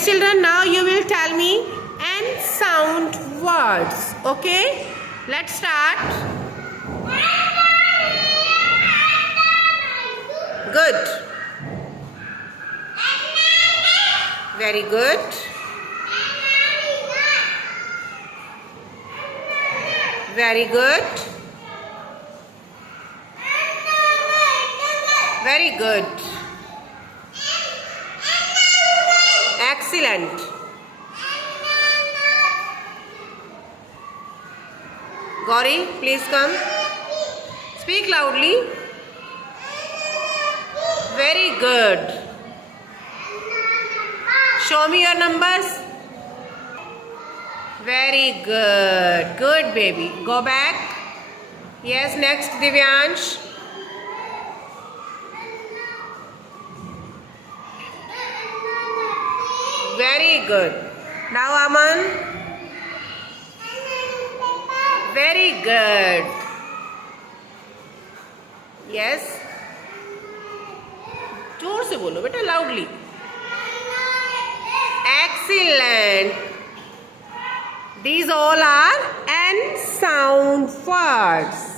Yes, children, now you will tell me N sound words. Okay? Let's start. Good. Very good. Very good. Very good. Excellent. Gauri, please come. Speak loudly. Very good. Show me your numbers. Very good. Good, baby. Go back. Yes, next, Divyansh. Very good. Now, Aman. Very good. Yes. जोर से बोलो बेटा, loudly. Excellent. These all are N sound words.